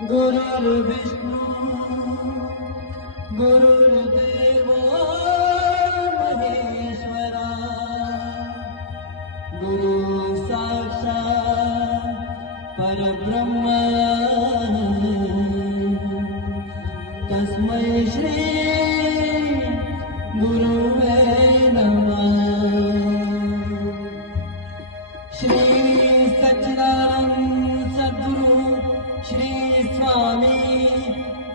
गुरुर्विष्णु गुरुर्देवो महेश्वरा गुरु साक्षात् परब्रह्म तस्मै श्री गुरुवे नमः। श्री सच्चिदानंद सद्गुरु श्री स्वामी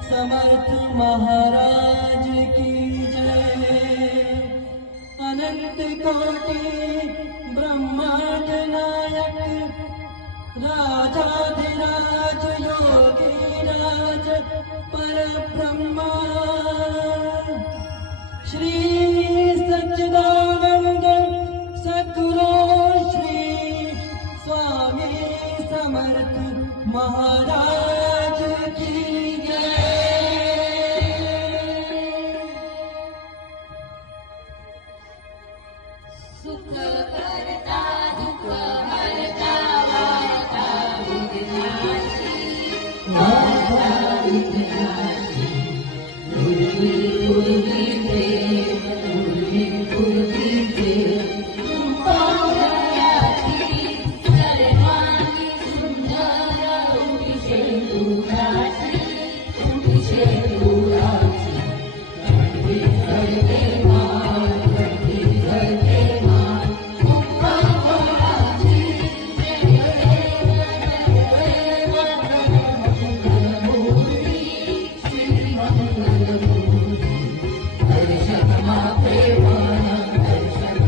समर्थ महाराज की जय। अनंत कोटि ब्रह्मांड नायक राजाधिराज योगीराज परब्रह्मा श्री सच्चिदानंद सद्गुरु श्री स्वामी समर्थ महाराज की जय। सुख करता दुख हरता वार्ता विघ्नाची वार्ता विघ्नाची पूर्वी पूर्वी प्रेम पूर्वी पूर्वी प्रेम पावयाची सर्वांगी सुंदर उठिशे दुराची उठिशे दुराची कधी करते मान कधी करते मान पावयाची देव मंगलमूर्ती श्री मंगलमूर्ती दर्शन मा प्रेमान दर्शन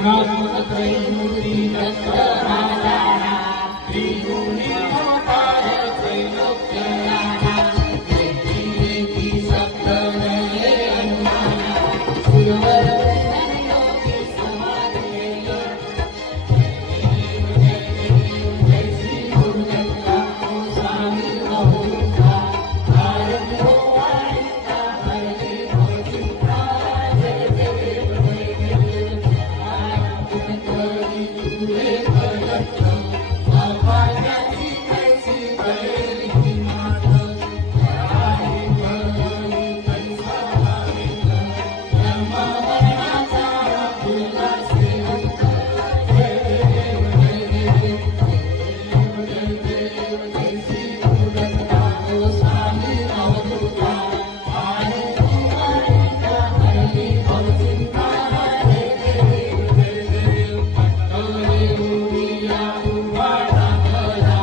त्रिगुणात्मक त्रैमूर्ती दत्तमातारा त्रिगुणी अवतार त्रैलोक्यनाथा एकी सप्तमये हनुमाना सुरवर लोके समाधेय जय श्री गुरुदत्ता ओ स्वामी अवधूता भारत हो वाणिका हरे हो चिंता जय देव जय देव आनंद करी तुरे भगत अभाग्याची कैसी बळी मात आई बळी कैसा भाविक ब्रह्मवर्णाचा फुला सेवक जय देव जय देव जय देव जय श्री गुरुदत्ता ओ स्वामी अवधूता आनंद वाणिका हरे हो चिंता जय देव जय देव हरे उरिया उवाडा भला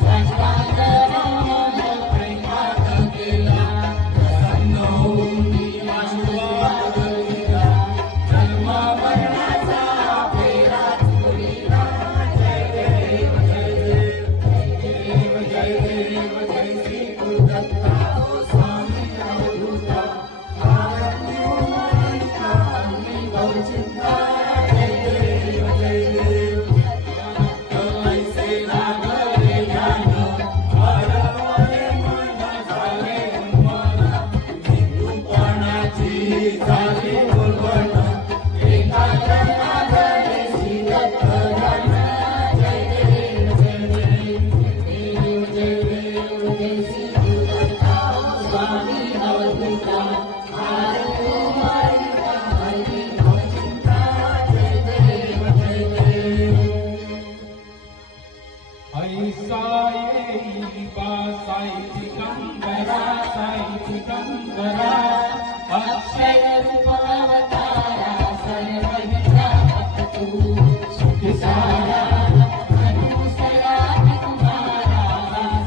साष्टांग नमन प्रेमात केला प्रसन्न होऊन आशीर्वाद दिला जन्ममरणाचा फेरा चुकविला जय देव जय देव जय देव जय श्री गुरुदत्ता ओ स्वामी अवधूता आनंद वाणिका हरे हो चिंता जय देव जय देव कैसे लागले ज्ञान हरवले मन झाले उन्मन निरूपणाची झाली बोलवण एकाग्र लागले श्रीदत्तरान जय देव जय देव जय देव जय श्री गुरुदत्ता ओ स्वामी अवधूता आनंद वाणिका हरे हो चिंता जय देव जय देव हरी साई दिगंबरा अक्षय रूप अवतारा सर्वविद्या तू सुखी सारा अनुसया तुम्हारा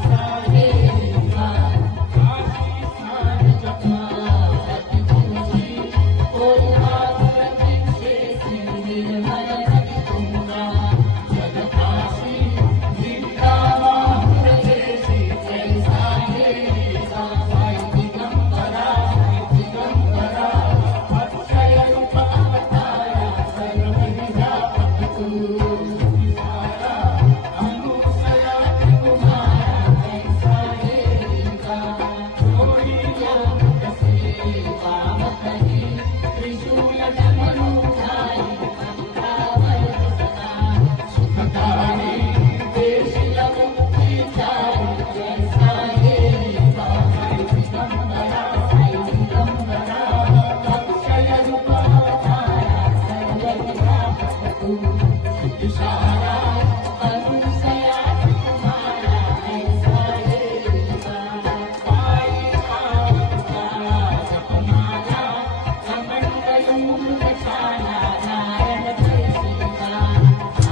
सारे काशी सार जपा सती तुझी कोल्हापुर दीक्षे निर्मल नदी तुमरा जगकाशी विद्यावाहुरेशी जय साई दिगंबरा अक्षय रूप अवतारा सर्वविद्या तू सुखी सारा अनुसया तुम्हारा कैसा देगा जोड़ी योग सेवा मकरी त्रिशूल डमरू उठाई कंकावर सदा सुखकारी देश लग मुक्ति चारी जैसा देगा दिगंबरा अक्षय रूप अवतारा सर्वविद्या तू सुखी सारा अनुसया तुम्हारा ऐसा देगा पाई पावता जपमाला कमंडलूर दशाला नारायण जयसीता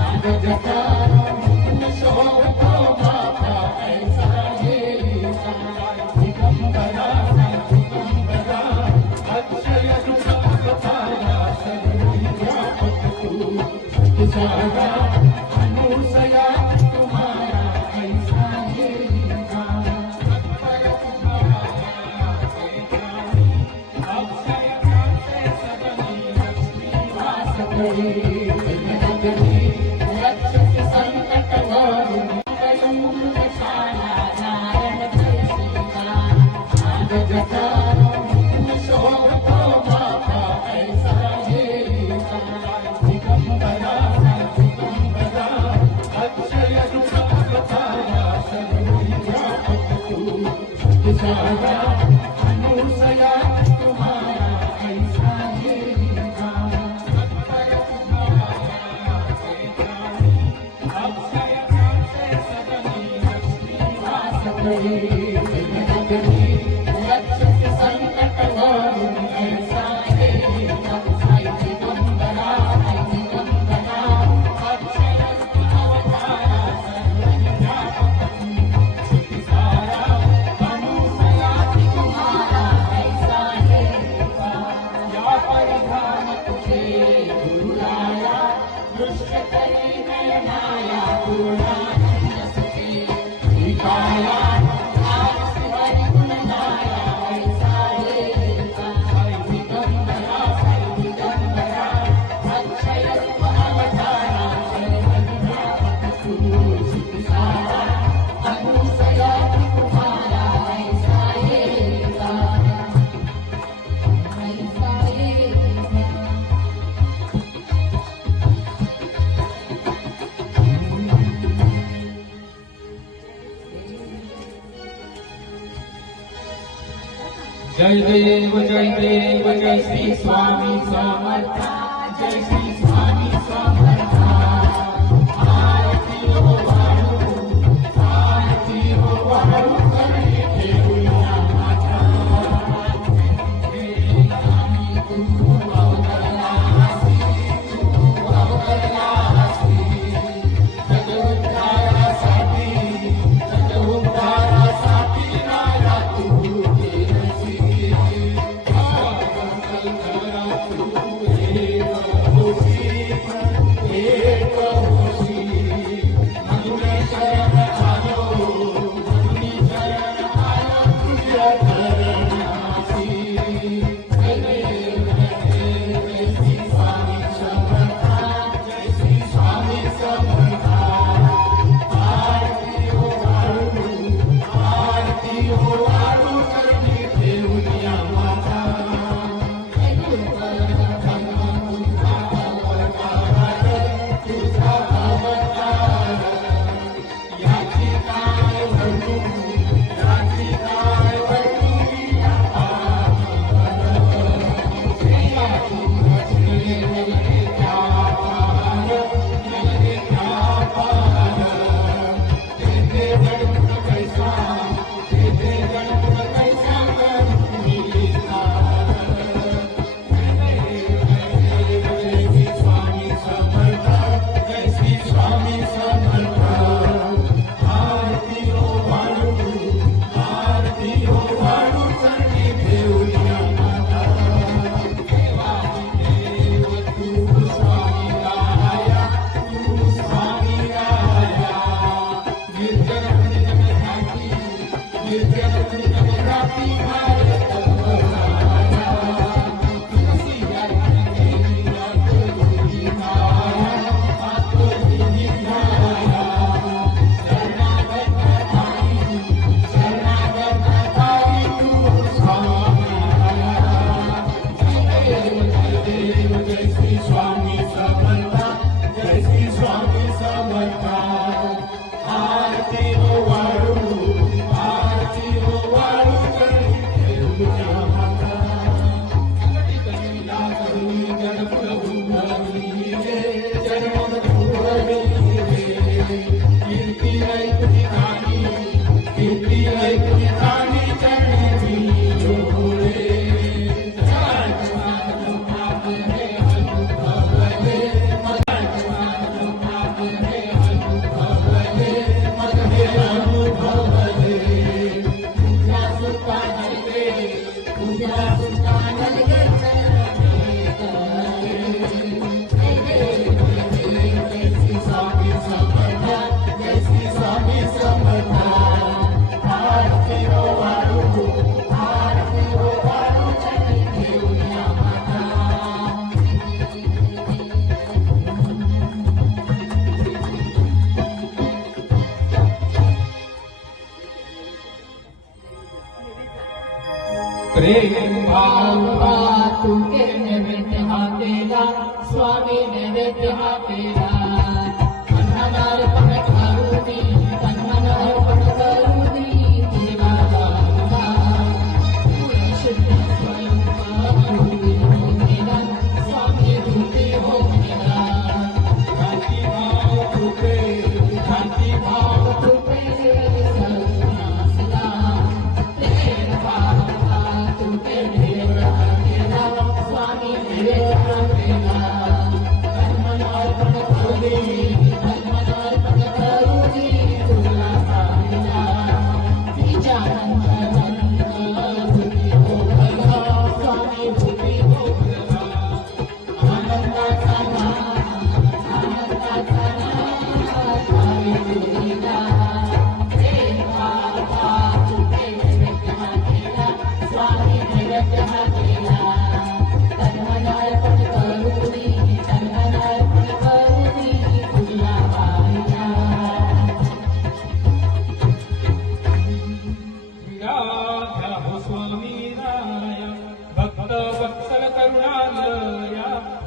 आगजकारण शोभतो बापा ऐसा देगा दिगंबरा अक्षय रूप अवतारा सर्वविद्या तू सुखी सारा अनुसया तुम्हारा ऐसा देगा अक्षय सदनी लक्ष्मी वास करे रक्षक संकट वारुण कलूर दशाला नारायण जयसीता आगजकारण शोभतो बापा ऐसा देगा दिगंबरा अक्षय रूप अवतारा सर्वविद्या तू सुखी सारा अनुसया तुम्हारा ऐसा देगा अक्षय सदनी लक्ष्मी वास करे रक्षक संकट वारुण ऐसा देगा दिगंबरा अक्षय रूप अवतारा सर्वविद्या सुखी सारा अनुसया तुम्हारा ऐसा देगा या परिधान तुझे गुरु लाया जय देव जय श्री स्वामी समर्थ जय श्री स्वामी समर्थ आरती हो वाळू करणे देऊया माता प्रेम भाव तू के नैवेद्य हा तेरा स्वामी नैवेद्य हा तेरा अर्पण करूनी तन अर्पण करूनी देवा बाबा पूर्ण शुद्ध स्वयं करूनी हो मेरा स्वामी रूपी हो मेरा शांति भाव कृपे शांति भाव कृपे सदा प्रेम भाव तू के नैवेद्य हा तेरा स्वामी नैवेद्य हा तेरा तन अर्पण करूनी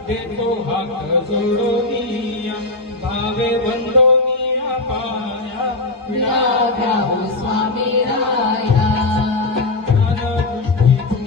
देतो हात जोडोनिया भावे वंदोनिया पाया विराग्राहु स्वामी राया ज्ञान दृष्टी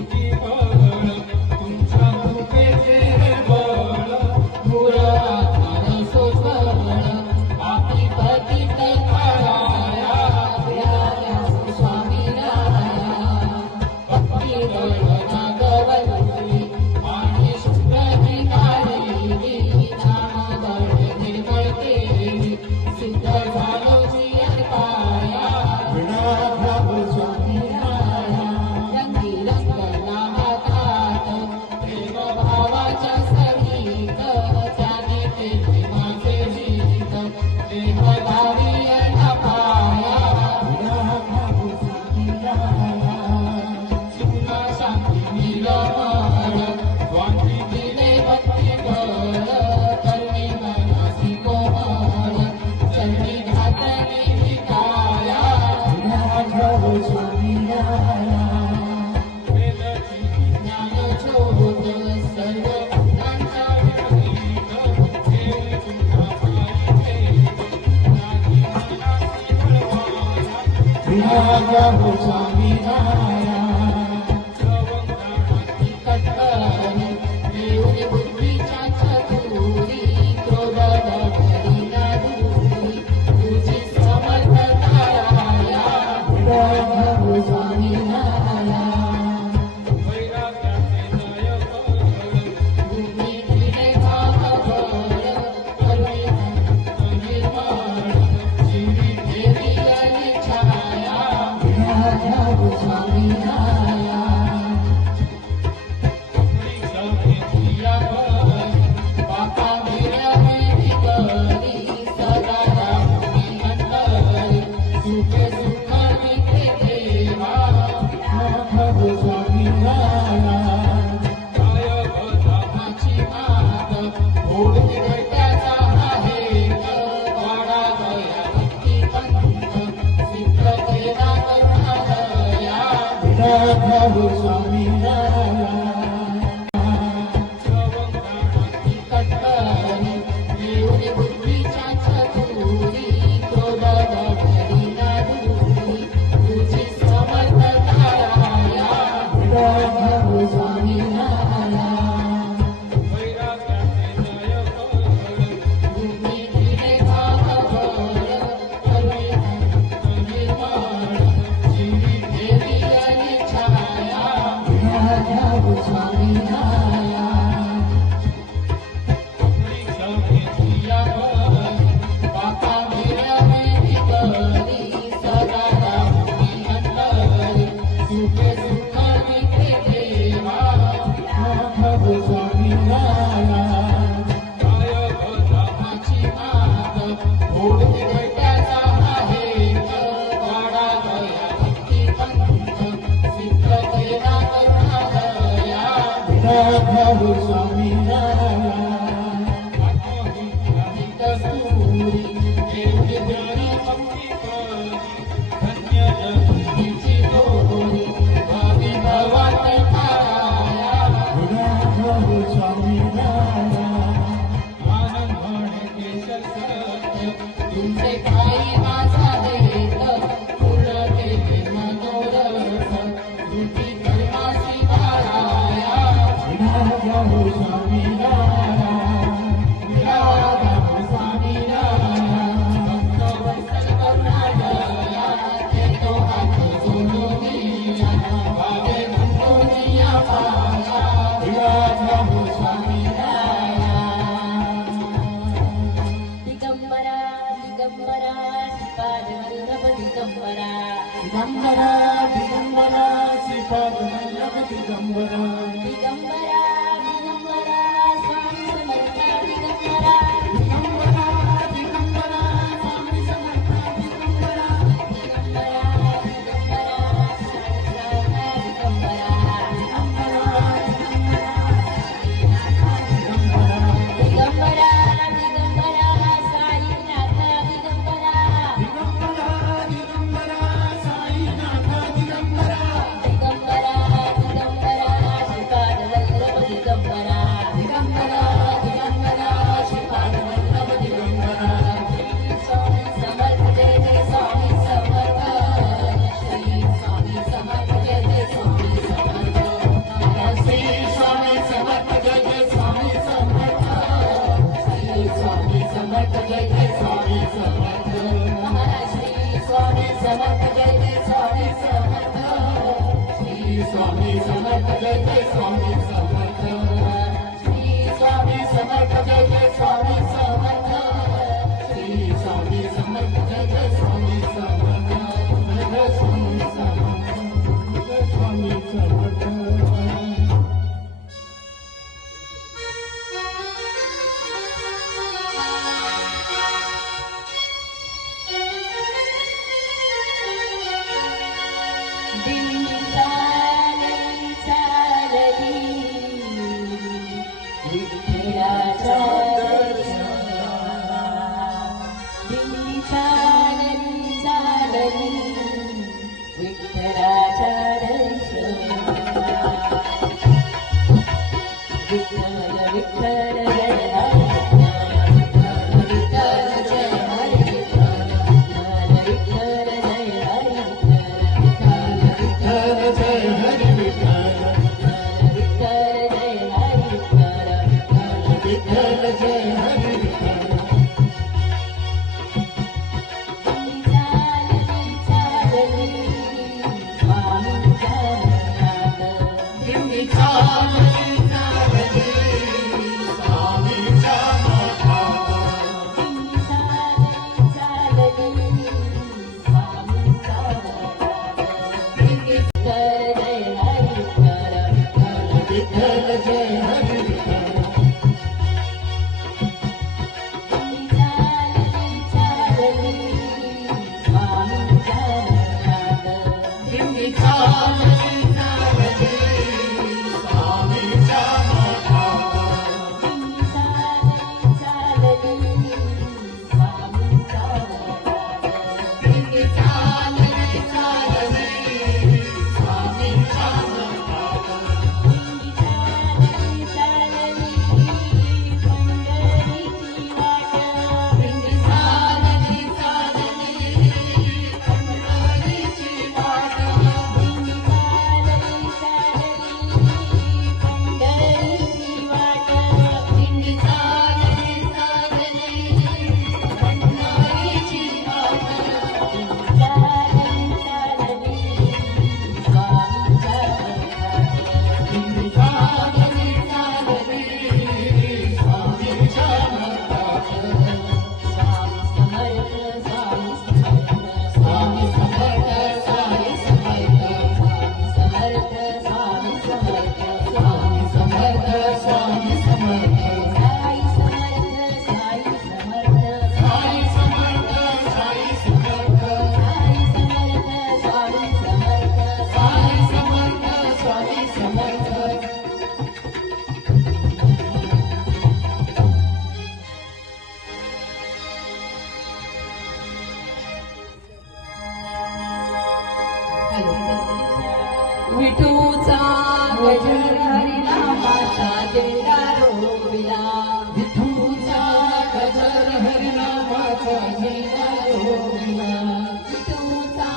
राधाव स्वामी कट्टरी देऊनी बुद्धीच्या चतुरी क्रोधाला घडीला दूरी तुझी समर्थता राधाव स्वामी राधाव स्वामी कस्तुरी देवी देवी धन्य जगतीची गोरी भावी भवात राधाव स्वामी आनंद म्हणे केशर सत्य तुमचे काही माझा देत फुल देवी मनोरथ दुटी कर्मासी बाळाया राधाव स्वामी राधाव स्वामी भक्तवत्सल करुणालया देतो हात जोडूनिया भावे म्हणूनिया पाया राधाव स्वामी दिगंबरा दिगंबरा श्रीपादवल्लभ दिगंबरा दिगंबरा दिगंबरा श्रीपाद वल्लभ दिगंबरा दिगंबरा दिगंबरा स्वामी समर्थ दिगंबरा दिगंबरा दिगंबरा स्वामी समर्थ दिगंबरा दिगंबरा दिगंबरा साई दिगंबरा दिगंबरा दिगंबरा साईनाथ दिगंबरा दिगंबरा दिगंबरा साईनाथ दिगंबरा दिगंबरा दिगंबरा श्रीपादवल्लभ दिगंबरा दिगंबरा दिगंबरा श्रीपाद वल्लभ दिगंबरा स्वामी समर्थ जय जय स्वामी समर्थ श्री स्वामी समर्थ जय जय स्वामी समर्थ श्री स्वामी समर्थ जय जय स्वामी समर्थ श्री स्वामी समर्थ जय जय स्वामी समर्थ महाराज श्री स्वामी समर्थ जय जय स्वामी समर्थ श्री स्वामी समर्थ जय जय स्वामी समर्थ श्री स्वामी समर्थ जय जय स्वामी समर्थ श्री स्वामी समर्थ जय जय स्वामी समर्थ जय जय स्वामी समर्थ जय स्वामी समर्थ दिनी चालली चालली समर्थ विठूचा गजर हरिनामाचा झेंडा रोविला विठूचा गजर हरिनामाचा झेंडा रोविला विठूचा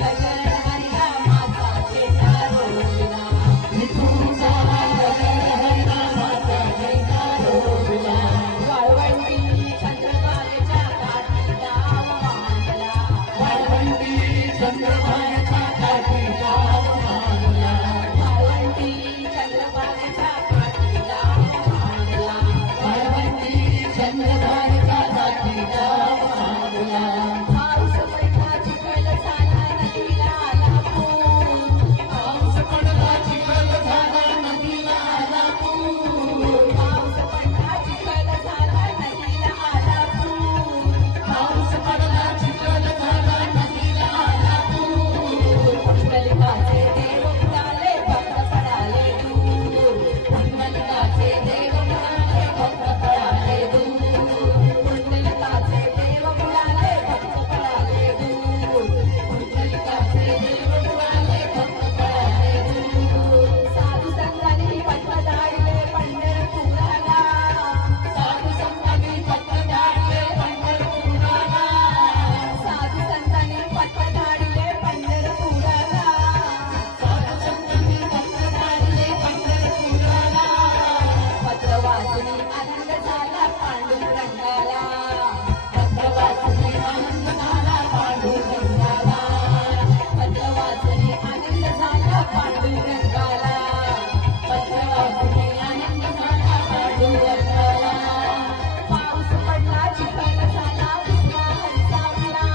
गजर हरिनामाचा झेंडा रोविला विठूचा गजर हरिनामाचा झेंडा रोविला वाळवंटी चंद्रभागेच्या काठी गाव मांडला वाळवंटी चंद्रभागेच्या काठी गाव मांडला वाळवंटी चंद्रभागेच्या काठी गाव मांडला वाळवंटी चंद्रभागेच्या काठी गाव मांडला पाऊस पडला चिखल झाला नदीला आला पूर पाऊस पडला चिखल झाला नदीला आला पूर पाऊस पडला चिखल झाला नदीला आला पूर पाऊस पडला चिखल झाला नदीला आला पूर पुंडलिकाचे देव बुडाले भक्त पडाले दूर पुंडलिकाचे देव बुडाले भक्त पडाले दूर पुंडलिकाचे देव बुडाले भक्त पडाले दूर पुंडलिकाचे देव बुडाले भक्त पडाले दूर साधू संतांनी पत्र धाडले पंढरपुराला साधू संतांनी पत्र धाडले पंढरपुराला साधू संतांनी पत्र धाडले पंढरपुराला साधू संतांनी पत्र धाडले पंढरपुराला पत्र वाचून आनंद झाला पांडुरंगाला पत्र वाचून आनंद झाला पांडुरंगाला पत्र वाचून आनंद झाला पांडुरंगाला पत्र वाचून आनंद झाला पांडुरंगाला पाऊस पडला चिखल झाला भिजला हंसावला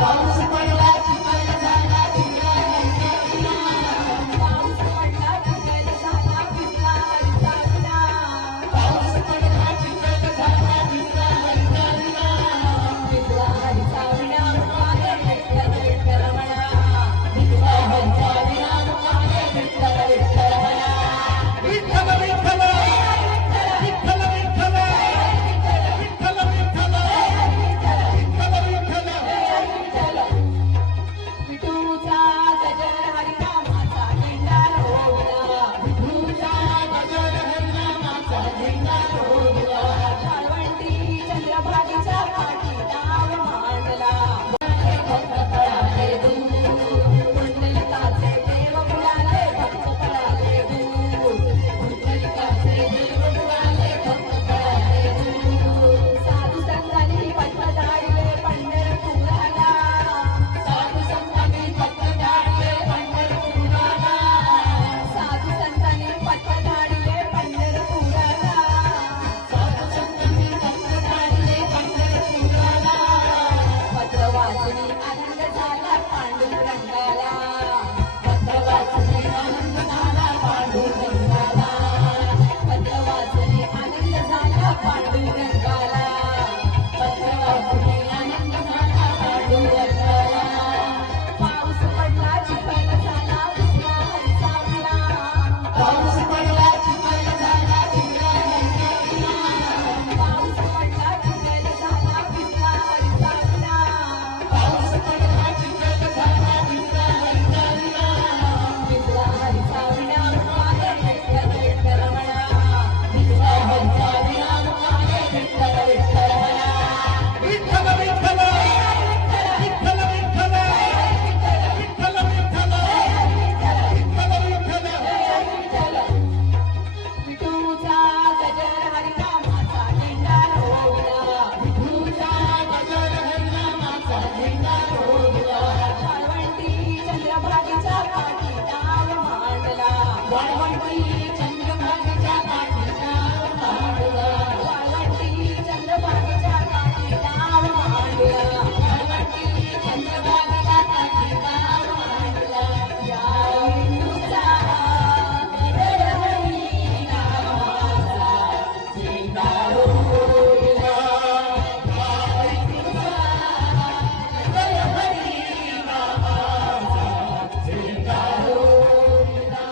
पाऊस पडला चिखल झाला भिजला हंसावला पाऊस पडला चिखल झाला भिजला हंसावला पाऊस पडला चिखल झाला भिजला हंसावला भिजला हंसावला मुखाने विठ्ठल विठ्ठल म्हणा भिजला हंसावला मुखाने विठ्ठल विठ्ठल म्हणा विठ्ठल विठ्ठल विठ्ठल विठ्ठल विठ्ठल विठ्ठल विठ्ठल विठूचा गजर हरिनामाचा झेंडा रोविला विठूचा गजर हरिनामाचा झेंडा रोविला वाळवंटी चंद्रभागेच्या काठी गाव मांडला भक्त पडाले दूर पुंडलिकाचे देव बुडाले भक्त पडाले दूर पुंडलिकाचे देव बुडाले भक्त पडाले दूर साधू संतांनी पत्र धाडले पंढरपुराला साधू संतांनी पत्र धाडले पंढरपुराला साधू संतांनी पत्र धाडले पंढरपुराला साधू संतांनी पत्र धाडले पंढरपुराला पत्र वाचून आनंद झाला पांडुरंगाला पत्र वाचून आनंद झाला पांडुरंगाला पत्र वाचून आनंद झाला पांडुरंगाला पत्र वाचून आनंद झाला पांडुरंगाला पाऊस पडला चिखल झाला भिजला हंसावला पाऊस पडला चिखल झाला भिजला हंसावला पाऊस पडला चिखल झाला भिजला हंसावला पाऊस पडला चिखल झाला भिजला हंसावला भिजला हंसावला मुखाने विठ्ठल विठ्ठल म्हणा भिजला हंसावला मुखाने विठ्ठल विठ्ठल म्हणा विठ्ठल विठ्ठल विठ्ठल विठ्ठल विठ्ठल विठ्ठल विठूचा गजर हरिनामाचा झेंडा रोविला विठूचा गजर हरिनामाचा झेंडा रोविला वाळवंटी चंद्रभागेच्या काठी गाव मांडला वाळवंटी चंद्रभागेच्या काठी गाव मांडला वाळवंटी चंद्रभागेच्या काठी गाव मांडला वाळवंटी चंद्रभागेच्या काठी गाव मांडला या विठूचा गजर हरिनामाचा झेंडा रोविला जय हरी नामाचा झेंडा रोविला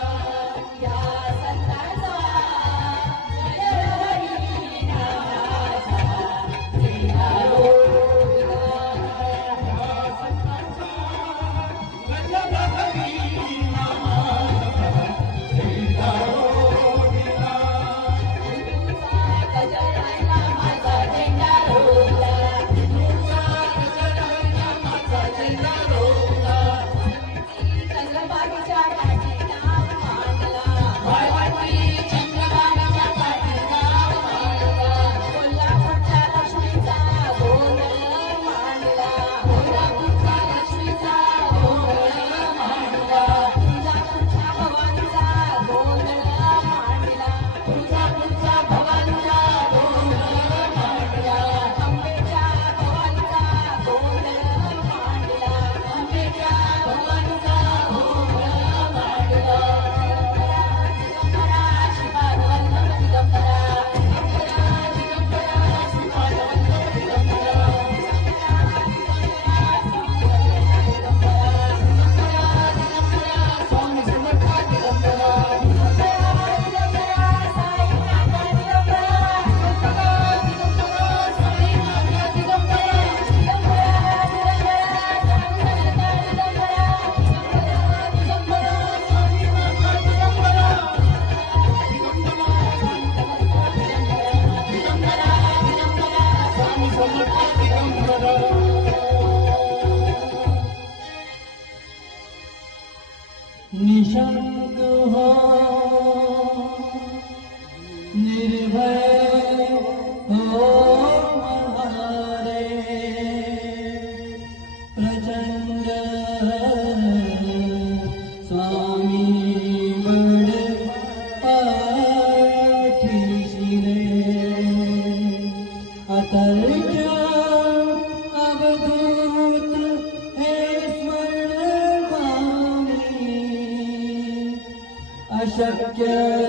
अशक्य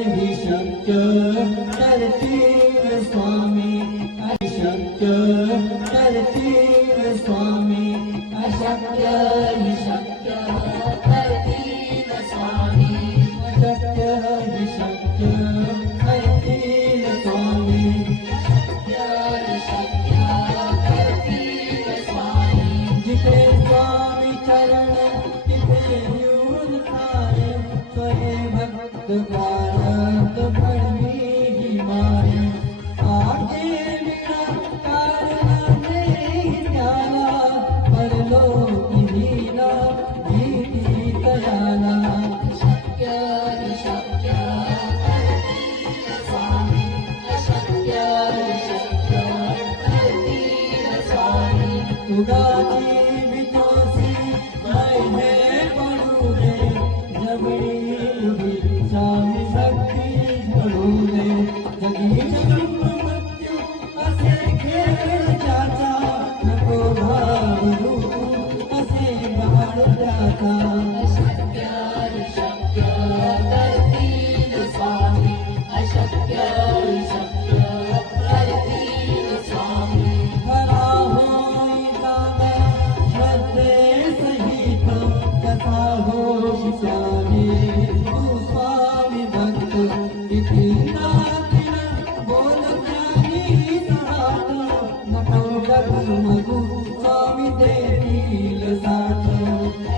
ही शक्य करतील स्वामी अशक्य करतील स्वामी अशक्य हि शक्य करतील स्वामी अशक्य ही शक्य करतील स्वामी शक्य हि शक्य करतील स्वामी जिथे स्वामी चरण तिथे येऊन ठाण स्वयं भक्त प्रारब्ध भरली ही माय आगे विना कारण नाही त्याला परलोकी लीला भीती तयाला शक्य हि शक्य करतील स्वामी अशक्य हि शक्य करतील स्वामी तुगाची वितोसी मैने पडू दे जबडी उभी स्वामी शक्ती घडू दे जगी जन्म मृत्यू असे खेळ ज्याचा नको घाबरू असे बाळ त्याचा अशक्य हि शक्य करतील स्वामी अशक्य हि शक्य करतील स्वामी खरा होई जागा श्रद्धे सहित कथा होशी स्वामी तू स्वामी भक्त किती नातीन बोलत्यानी साथ नको डगमगू स्वामी देतील साथ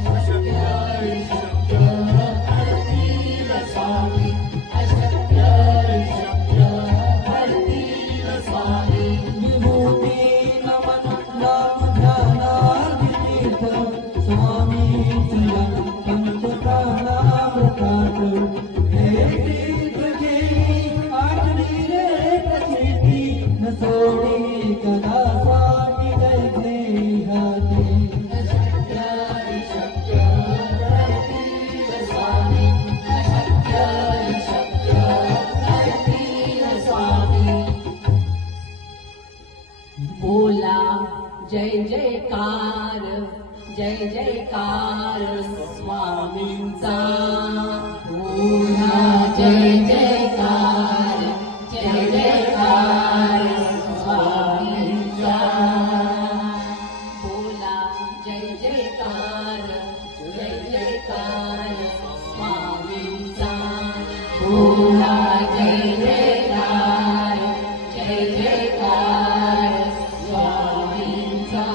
अशक्य हि शक्य करतील स्वामी अशक्य हि शक्य करतील स्वामी विभूती नमन नाम ध्यानादितीर्थ स्वामीच्या पंचप्राणामृतात हे तुझे आठणी रे प्रचिती न सोडी कदा स्वामी जय हाती अशक्य हि शक्य करतील स्वामी अशक्य हि शक्य करतील स्वामी बोला जय जयकार स्वामींचा बोला जय जयकार स्वामींचा बोला जय जयकार स्वामींचा बोला जय जयकार स्वामींचा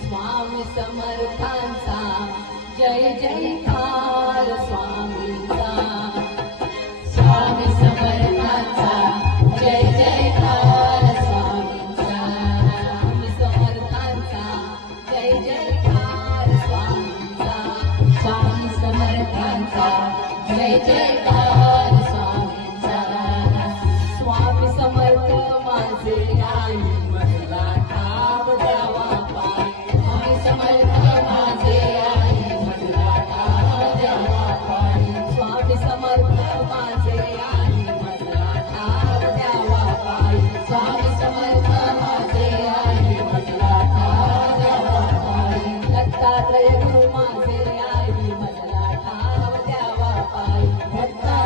स्वामी समर्थांचा जय जयकार स्वामींचा स्वामी समर्थांचा जय जयकार स्वामींचा स्वामी समर्थांचा जय जयकार स्वामींचा स्वामी समर्थांचा जय जयकार स्वामींचा स्वामी समर्थ माझे आई मला ठाव द्यावा पाय स्वामी समर्थ माझे आई मला ठाव द्यावा पाय स्वामी समर्थ माझे आई मला ठाव द्यावा पाय स्वामी समर्थ माझे आई मला ठाव द्यावा पाय दत्तात्रय गुरु माझे आई मला ठाव द्यावा पाय दत्तात्रय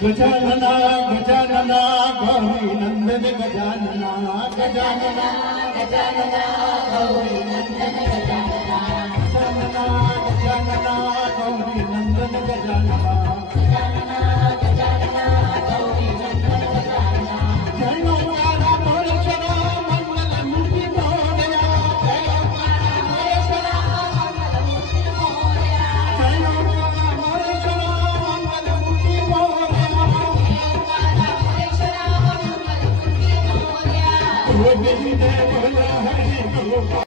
गजानना गजानना गौरी नंदन गजानना गजानना गजानना गौरी नंदन गजानना गजानना गजानना गौरी नंदन गजानना गजानना गजानना गौरी नंदन गजानना जय ओंकारा मोरेश्वरा मंगल मूर्ती मोरया जय ओंकारा मोरेश्वरा मंगल मूर्ती मोरया जय ओंकारा मोरेश्वरा मंगल मूर्ती मोरया ओंकारा मोरेश्वरा मंगल मूर्ती मोरया गोविंद बोल हरि गोपाल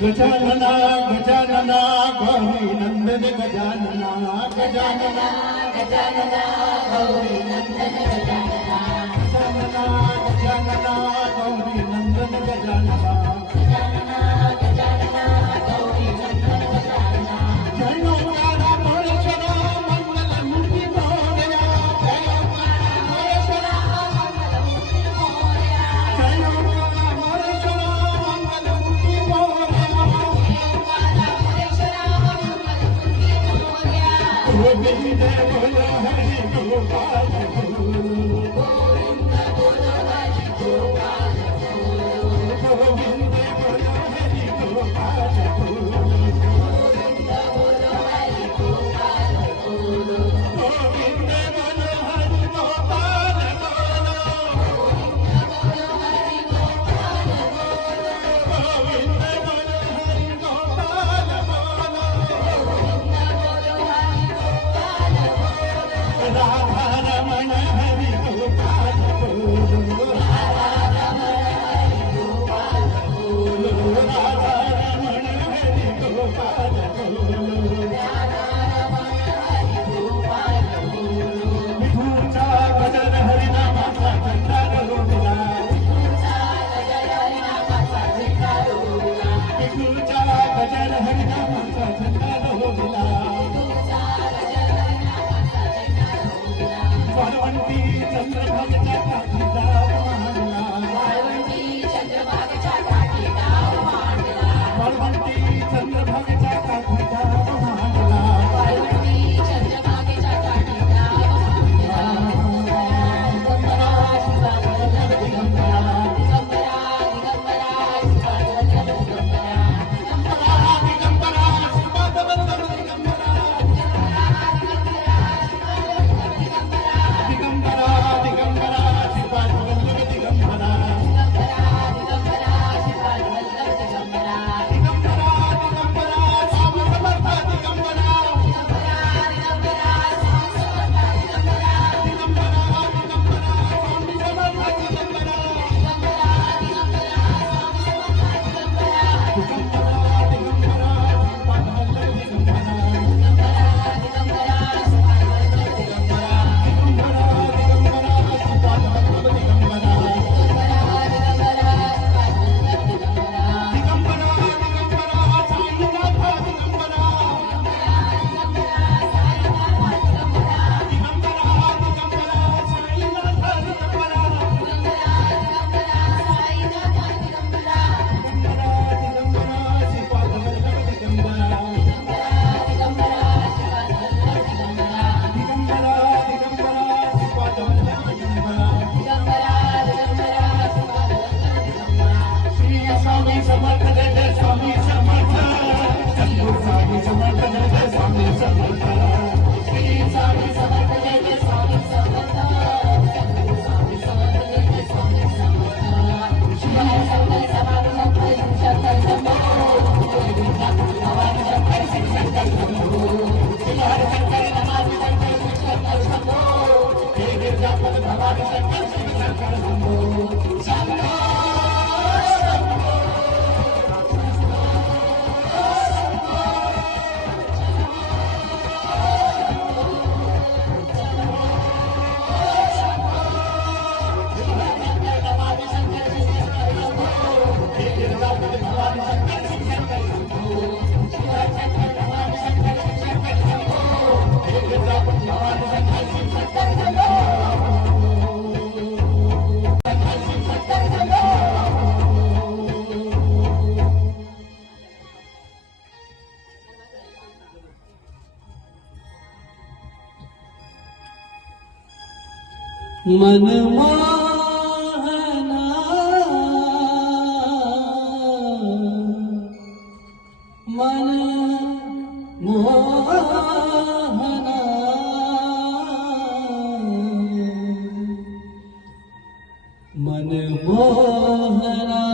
गजानना गजानना गौरी नंदन गजानना गजानना गजानना गौरी नंदन गजानना गजानना गजानना गौरी नंदन गजानना गजानना गजानना गौरी नंदन गजानना जय ओंकारा मोरेश्वरा मंगल मूर्ती मोरया जय ओंकारा मोरेश्वरा मंगल मूर्ती मोरया जय ओंकारा मोरेश्वरा मंगल मूर्ती मोरया ओंकारा मोरेश्वरा मंगल मूर्ती मोरया गोविंद बोल हरि गोपाल गोविंद बोल हरि गोपाल गोविंद बोल हरि गोपाल गोविंद बोल हरि गोपाल गोविंद बोल हरि गोपाल हरि गोपाल गोविंद बोल हरि गोपाल गोविंद बोल हरि गोपाल राधा रमण हरि गोपाल राधा रमण हरि गोपाल राधा रमण हरि गोपाल राधा रमण हरि गोपाल विठूचा गजर हरिनामाचा झंडा रोवला तुझा गजर हरिनामाचा झेंडा रोवला विठूचा गजर हरिनामाचा झंडा रोवला तुझा गजर हरिनामाचा झेंडा रोवला वाळवंटी चंद्रभागेच्या काठी डाव मांडला वाळवंटी चंद्रभागेच्या काठी डाव मांडला वाळवंटी चंद्रभागेच्या काठी डाव मांडला वाळवंटी चंद्रभागेच्या काठी डाव मांडला दिगंबरा दिगंबरा दिगंबरा दिगंबरा दिगंबरा श्रीपाद वल्लभ दिगंबरा दिगंबरा दिगंबरा श्रीपाद वल्लभ दिगंबरा दिगंबरा दिगंबरा मनमोहना मनमोहना मनमोहना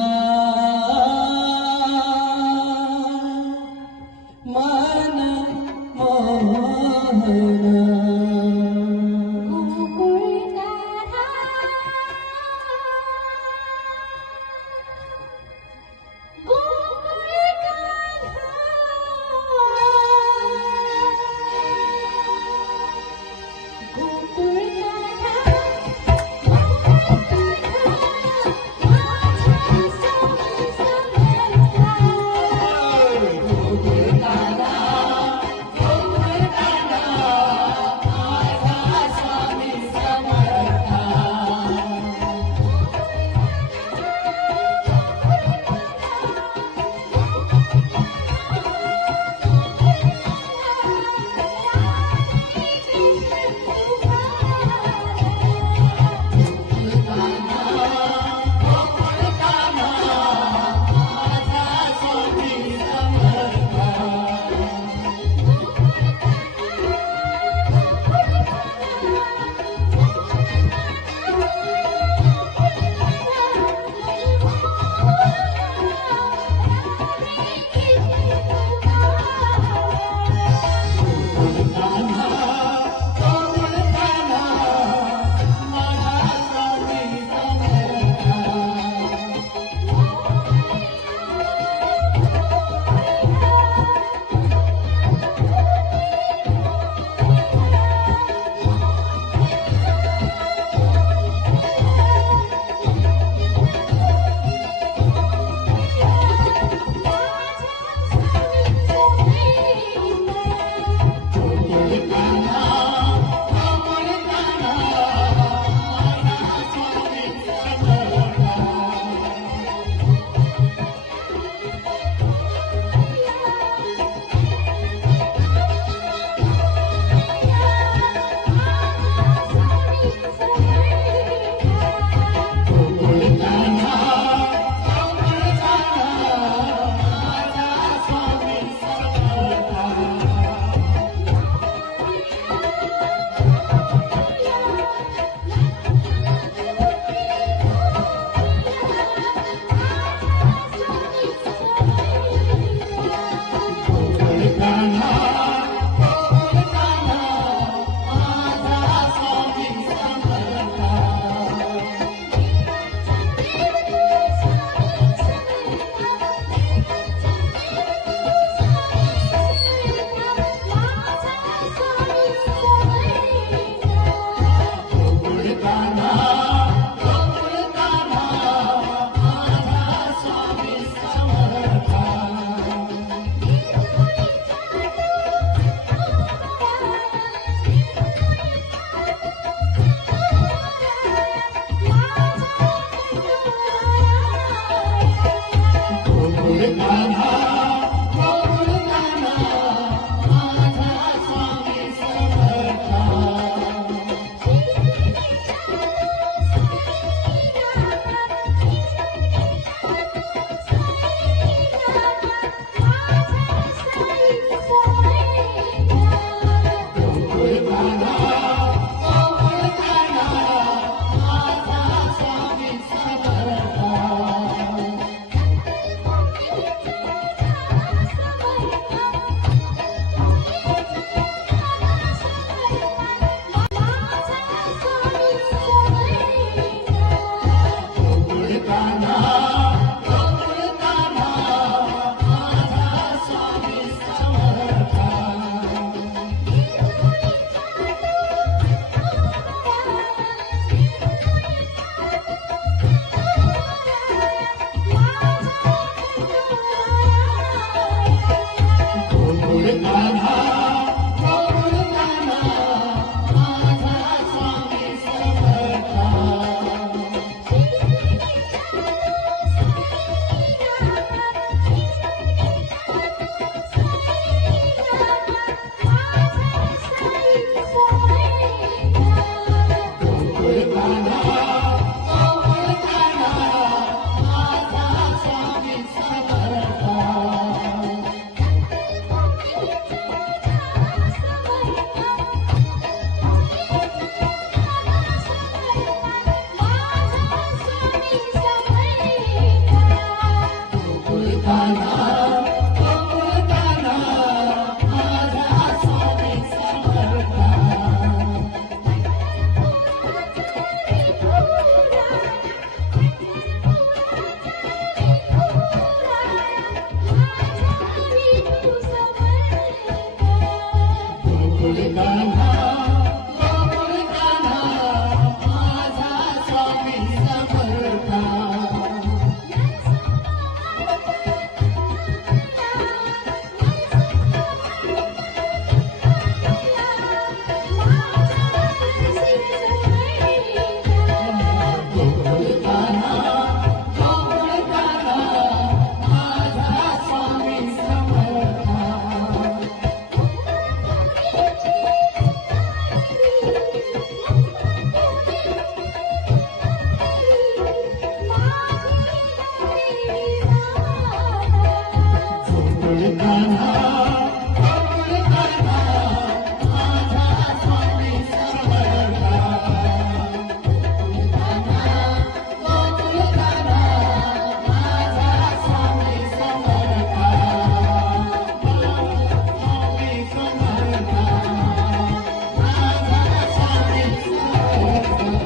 गोकुळ कान्हा माझा स्वामी समर्था गोकुळ कान्हा माझा स्वामी समर्था गोकुळ कान्हा माझा स्वामी समर्था गोकुळ कान्हा माझा स्वामी समर्था स्वामी समर्था माझा स्वामी समर्था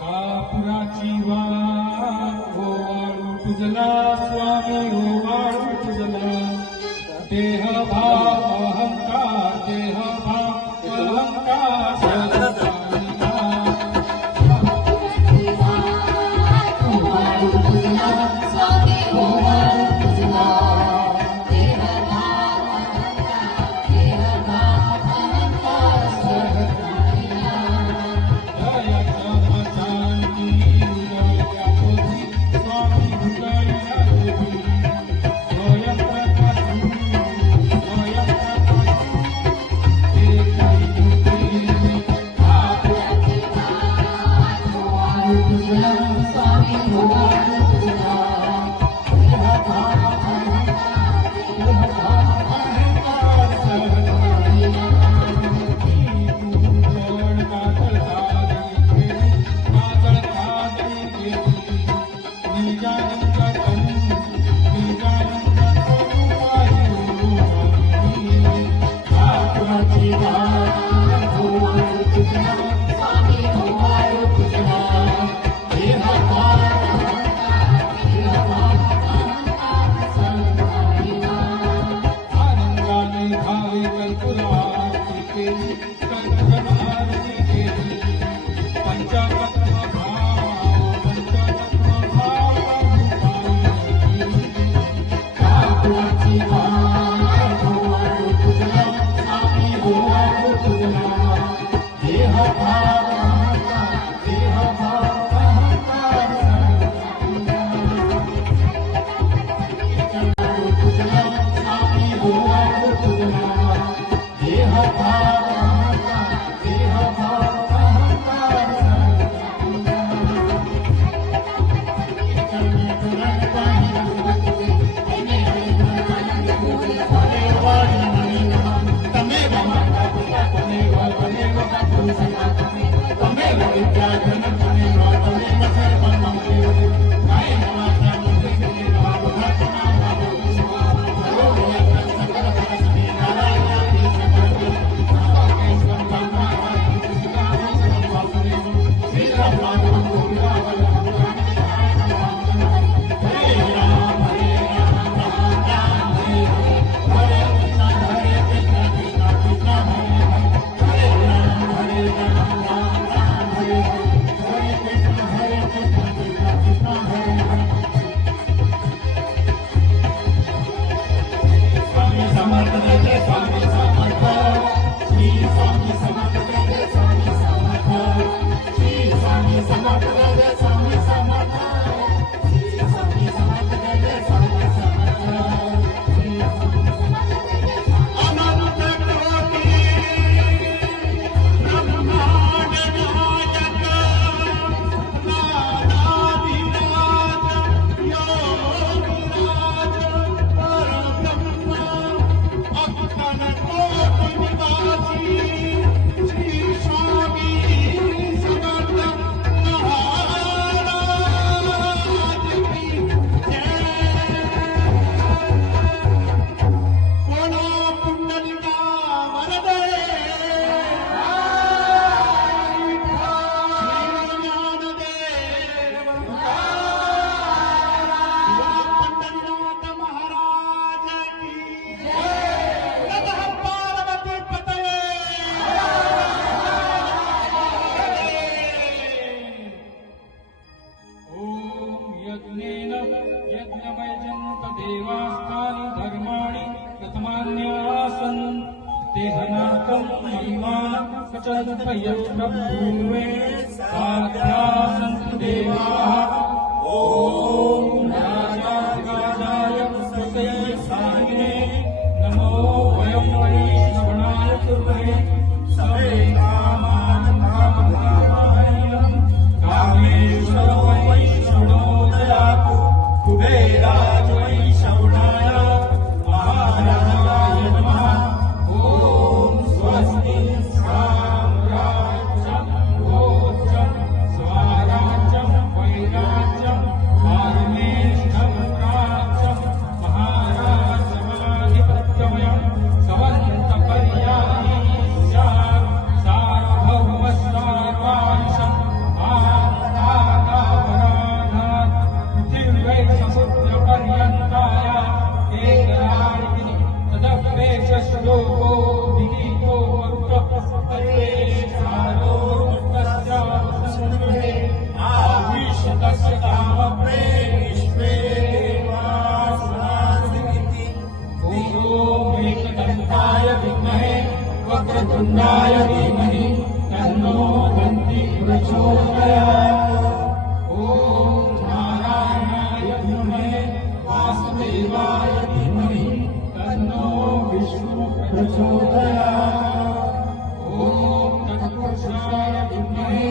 कापुराची वाट ओवाळू तुझला स्वामी ओवाळू तुझला देह भाव अहंकार देह भाव अहंकार सर्व स्वामीला. ओवाळू तुझला स्वामी ओवाळू तुझला देह भाव अहंकार सर्व स्वामीला. जय धर्म शांती जय ज्योती स्वामी भूतया ज्योती देवास्थानि धर्माणि प्रथमान्यासन् देहनाकं महिमानं सचन्तयत्र पूर्वे साध्यासन्तु देवाः ॐ राजाधिराजाय पुष्पते साहिने नमो वयं वैष्णवनाय कुर्महे सवे कामान् कामकामायं कामेश्वरो वैष्णवो दयातु कुबेराज वैष्णवनाय महाराजाय नमः ॐ स्वस्ति साम्राज्यं भोज्यं स्वराज्यं वैराज्यं धार्मेष्ठं राज्यं महाराजमाधिपत्यमयं समन्तपर्यायी स्यात् सार्वभौमस्तार्वांशं आदानापराधात् पृथिव्यैषमुद्रपर्यन्ताय एकरारिणि तदप्रेक्षश्लोको विगीतो मरुतः तस्यावसन्गृहे आविशतस्य कामप्रे विश्वे देवासुरासिति ॐ एकदन्ताय विद्महे वक्रतुण्डाय धीमहि तन्नो दन्ति प्रचोदयात् ॐ नारायणाय विद्महे वासुदेवाय धीमहि तन्नो विष्णु प्रचोदयात् ॐ तत्पुरुषाय विद्महे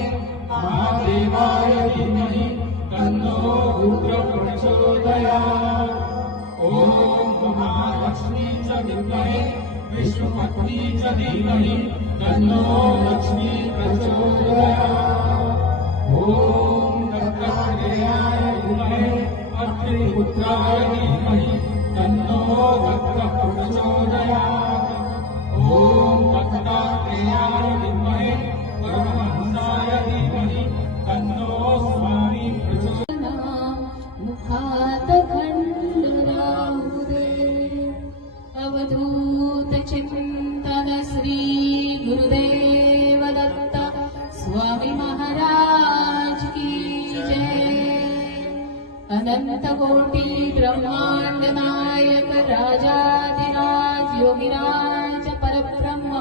महादेवाय धीमहि तन्नो रुद्र प्रचोदयात् ॐ महालक्ष्मी च विद्महे विष्णुपत्नी च धीमहि तन्नो लक्ष्मी प्रचोदयात् ॐ दत्तात्रेयाय विद्महे अत्रिपुत्राय धीमहि तन्नो दत्त प्रचोदयात् ॐ दत्तात्रेयाय विद्महे परमहंसाय धीमहि तन्नो स्वामी प्रचोदयात् मुखात खंडराहुदे अवधूत चिंतन श्री गुरुदेव दत्त स्वामी महाराज की जय। अनंत कोटि ब्रह्मांड नायक राजाधिराज योगिराज परब्रह्म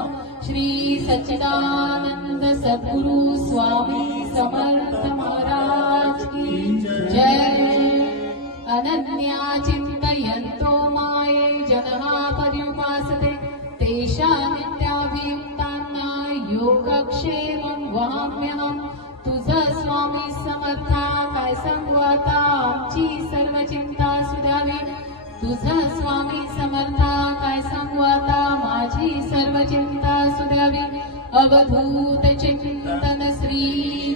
श्री सच्चिदानंद सद्गुरु स्वामी समर्थ महाराज की जय। अनन्या चिन्तयन्तो माये जनः पर्युपासते तेषां नित्याभियुक्तानां योगक्षेमं वहाम्यहम्। तुझं स्वामी समर्था काय सांगू आता आमची सर्व चिंता सुधावी। तुझं स्वामी समर्था काय सांगू आता माझी सर्व चिंता सुधावी। अवधूत चिंतन श्री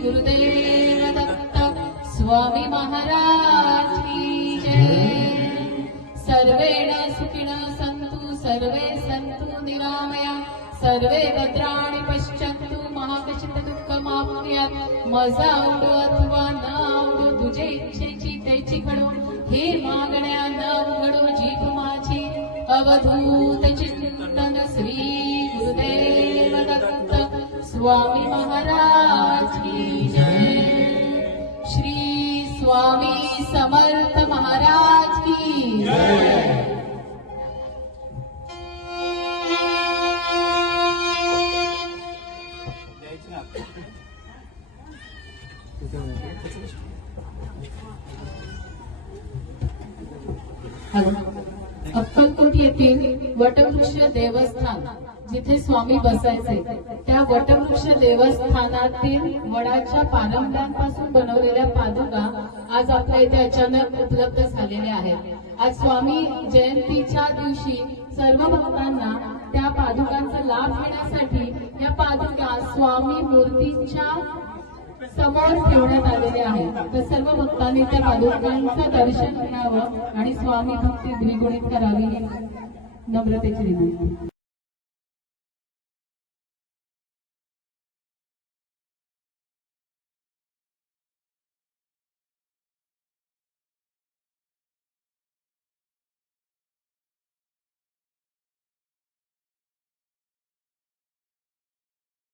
गुरुदेव दत्त स्वामी महाराज की जय। सर्वेण सुखिनः सन्तु सर्वे सन्तु निरामया सर्वे भद्राणि पश्यन्तु महाकचित दुःखमाप्नुयात्। मजा आवडो अथवा न आवडो तुझे इच्छेची त्याची घडो हे मागण्या न उघडो जीभ माझी। अवधूत चिंतन श्री गुरुदेव दत्त स्वामी महाराज की जय। श्री स्वामी समर्थ महाराज की जय। अक्कलकोट येथील वटवृक्ष देवस्थान जिथे स्वामी बसायचे त्या वटवृक्ष देवस्थानातील वडाच्या पारंब्यांपासून बनवलेल्या पादुका आज आपल्या इथे अचानक उपलब्ध झालेल्या आहेत। आज स्वामी जयंतीच्या दिवशी सर्व भक्तांना त्या पादुकांचा लाभ घेण्यासाठी या पादुका स्वामी मूर्तीच्या समोर ठेवण्यात आलेले आहेत। तर सर्व भक्तांनी त्या पादुकांचं दर्शन घ्यावं आणि स्वामी भक्ती द्विगुणित करावी नम्रतेची विनंती।